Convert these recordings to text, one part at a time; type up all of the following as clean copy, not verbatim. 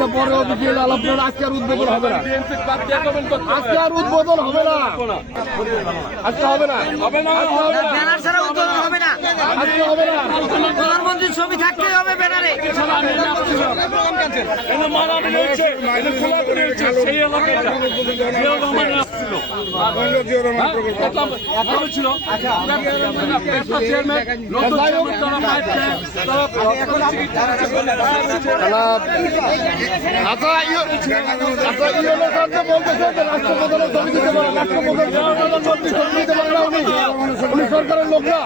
এটা পরে অফিসিয়াল আলোচনা। আজকে আর উদ্বোধন হবে না, আজকে আর উদ্বোধন হবে না, আজকে হবে না, ব্যানার ছাড়া উদ্বোধন হবে না, আজকে হবে না। প্রধানমন্ত্রীর ছবি থাকতেই হবে ব্যানারে। সরকারের লোক না,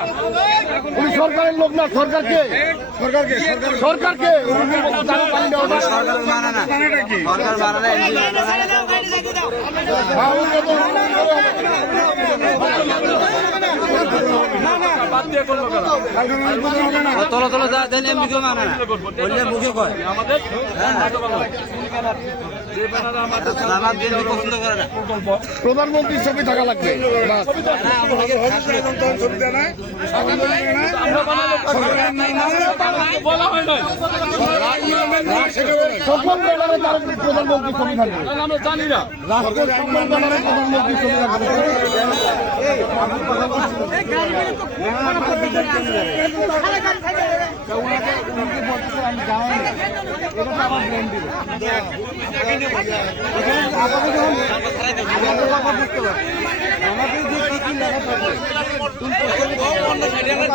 উনি সরকারের লোক না। সরকারকে সরকারকে তলো তলো যা দেন এমনি মানে না বললে মুখে কয় আমাদের পছন্দ করে না। প্রধানমন্ত্রীর ছবি থাকা লাগবে। সকল ব্যানারে তার প্রধানমন্ত্রীর ছবি থাকবে। আমরা জানি না রাষ্ট্রের সকল ব্যানারে প্রধানমন্ত্রীর ছবি থাকবে।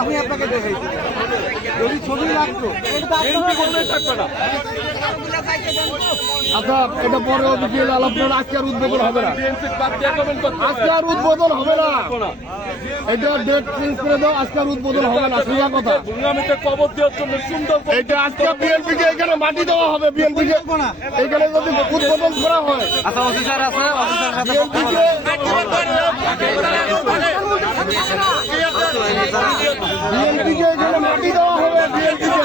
আমি আপনাকে দেখাই যদি ছবি লাগতো আচ্ছা, এটা পরে অফিসিয়াল আলোচনা। আজকে আর উদ্বোধন হবে না, আজকে আর উদ্বোধন হবে না। এটা ডেট চেঞ্জ করে দাও, আজকে আর উদ্বোধন হবে না। সোজা কথা, এটা আজকে বিএনপিকে এখানে মাটি দেওয়া হবে। বিএনপিকে এখানে যদি উদ্বোধন করা হয়, আচ্ছা অফিসার আছে বিএনপিকে এখানে মাটি দেওয়া হবে। বিএনপিকে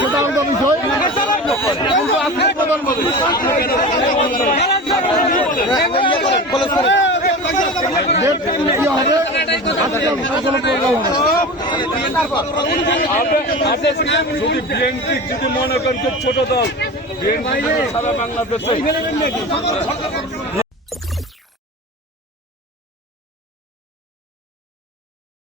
চূড়ান্ত বিষয়, কিন্তু আজকে প্রধানমন্ত্রী ডেট কি হবে, আজকে কোনো প্রোগ্রাম হবে। যদি বিএনপি যদি মনে করেন খুব ছোট দল, বিএনপি সারা বাংলাদেশে